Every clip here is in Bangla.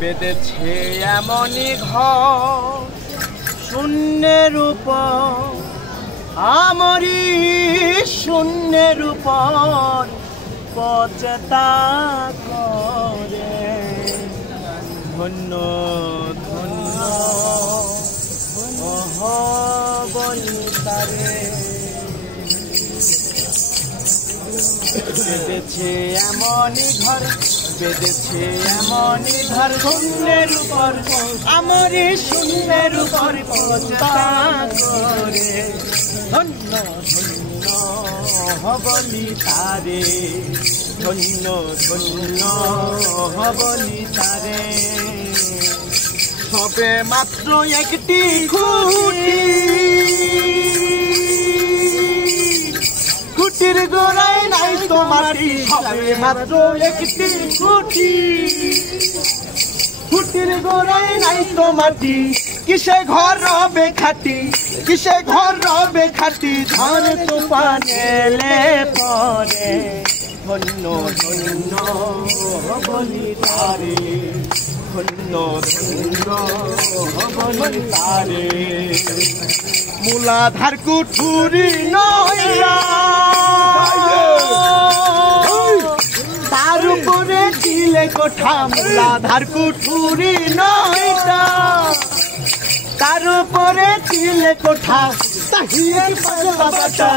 বেঁধেছে এমনই ঘর শূন্যের উপর, আমারই শূন্যের উপর পচেতা করে। ধন্য ধন্য বলি তারে, বেঁধেছে এমনই ঘর, বেঁধেছে এমনই ঘর শূন্যের উপর, আমারই শূন্যের উপর পচেতা করে। ধন্য ধন্য বলি তারে, ধন্য ধন্য বলি তারে। সবে মাত্র একটি খুঁটি, খুঁটির গোড়ায় নাই তো মাটি। সবে মাত্র একটি খুঁটি, খুঁটির গোড়ায় নাই তো মাটি। কিসে ঘর রবে খাটি, কিসে ঘর রবে খাটি। ঝড় তুফান এলে পরে ধন্য ধন্য বলি তারে, ধন্য ধন্য বলি তারে। মূলাধার কুঠুরি নয়া, তার উপরে দিলে কোঠা। মূলাধার কুঠুরি নয়টা, তার উপরে দিলে কোঠা। তাহিয়ে পাগলা বেটা,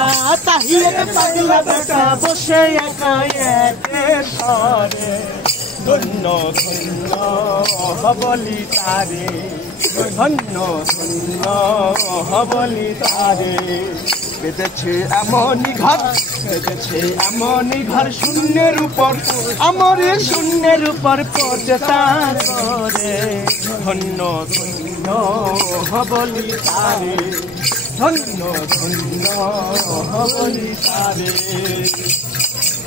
তাহিয়ে পাগলা বেটা বসে একা একে সরে। ধন্য ধন্য বলি তারে, ধন্য ধন্য বলি তারে। বেঁধেছে এমনই ঘর, বেঁধেছে এমনই ঘর শূন্যের উপর, আমার শূন্যের উপর পচেতা করে। ধন্য ধন্য বলি তারে, ধন্য ধন্য বলি তারে।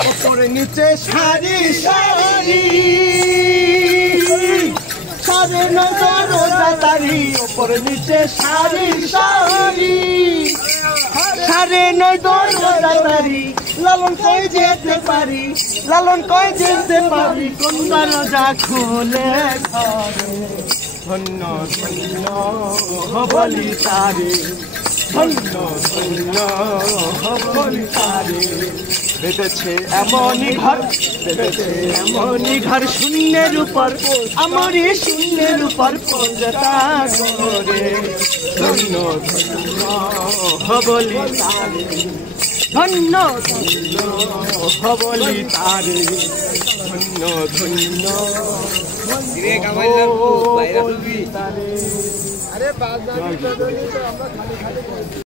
ওপরে নিচে সারি সারি, সারে নজর রোজা তারি। ওপরে নিচে সারি সারি, সারে নজর রোজা তারি। লালন কই যেতে পারি, লালন কই যেতে পারি। কোনটা রোজা খুলে ঘরে। ধন্য ধন্য বলি তারে, ধন্য ধন্য বলি তারে। বেঁধেছে এমনই ঘর, বেঁধেছে এমনই ঘর শূন্যের উপর, আমারই শূন্যের উপর পচেতা করে। ধন্য ধন্য বলি তারে, ধন্য ধন্য বলি তারে, ধন্য ধন্য বলি তারে।